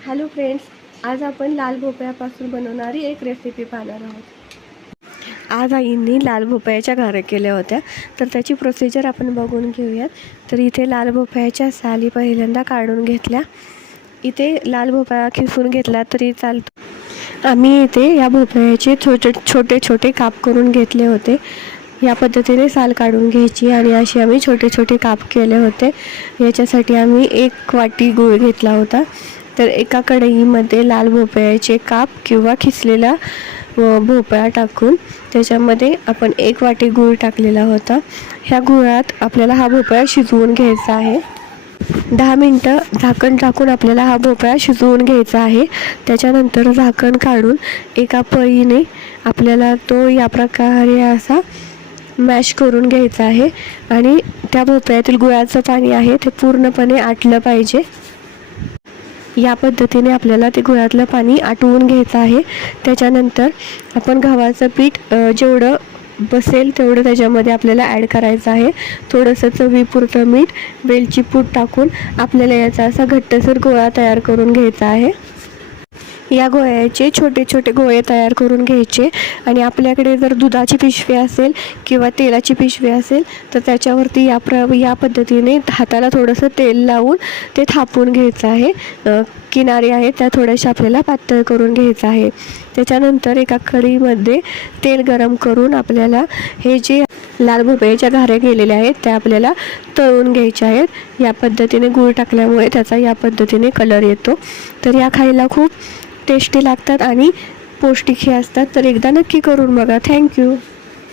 Hello friends, आज आपण लाल भोपळ्यापासून बनवणारी एक रेसिपी पाहणार आहोत। आज आईंनी लाल भोपळ्याच्या घाऱ्या केल्या होत्या, तर त्याची प्रोसिजर आपण बघून घेऊयात। तर इथे लाल भोपळ्याच्या साली पहिल्यांदा काढून घेतल्या। इथे लाल भोपळा खिसून घेतला तरी चालतो। आम्ही इथे या भोपळ्याचे छोटे छोटे काप करून घेतले होते। या पद्धतीने साल काढून घ्यायची आणि अशी आम्ही छोटे छोटे काप केले होते। याच्यासाठी आम्ही 1 वाटी गूळ घेतला होता। तर एका कढईमध्ये लाल भोपळ्याचे काप किंवा खिसलेला भोपळा टाकून त्याच्यामध्ये आपण 1 वाटी गूळ टाकलेला होता। ह्या गुळात आपल्याला हा भोपळा शिजवून घ्यायचा आहे। 10 मिनिटं झाकण टाकून आपल्याला हा भोपळा शिजवून घ्यायचा आहे। त्याच्यानंतर झाकण काढून एका पळीने आपल्याला तो या प्रकारे असा मॅश करून घ्यायचा आहे आणि त्या भोपळ्यातील गुळाचं पाणी आहे ते पूर्णपणे आटलं पाहिजे। या पद्धतीने आपल्याला ते गुळातलं पाणी आटवून घ्यायचं आहे। त्याच्यानंतर आपण गव्हाचं पीठ जेवढं बसेल तेवढं त्याच्यामध्ये आपल्याला ॲड करायचं आहे। थोडंसं चवीपुरतं मीठ, वेलची पूड टाकून आपल्याला याचा असा घट्टसर गोळा तयार करून घ्यायचा आहे। या गोळ्याचे छोटे छोटे गोळे तयार करून घ्यायचे आणि आपल्याकडे जर दुधाची पिशवी असेल किंवा तेलाची पिशवी असेल तर त्याच्यावरती या पद्धतीने हाताला थोडंसं तेल लावून ते थापून घ्यायचं आहे। किनारी आहेत त्या थोड्याशा आपल्याला पातळ करून घ्यायचं आहे। त्याच्यानंतर एका कढईमध्ये तेल गरम करून आपल्याला हे जे लाल भोपळ्याच्या घाऱ्या केलेल्या आहेत त्या आपल्याला तळून घ्यायच्या आहेत। या पद्धतीने गूळ टाकल्यामुळे त्याचा या पद्धतीने कलर येतो। तर या खायला खूप टेस्टी लागतात आणि पौष्टिकही असतात। तर एकदा नक्की करून बघा। थँक्यू।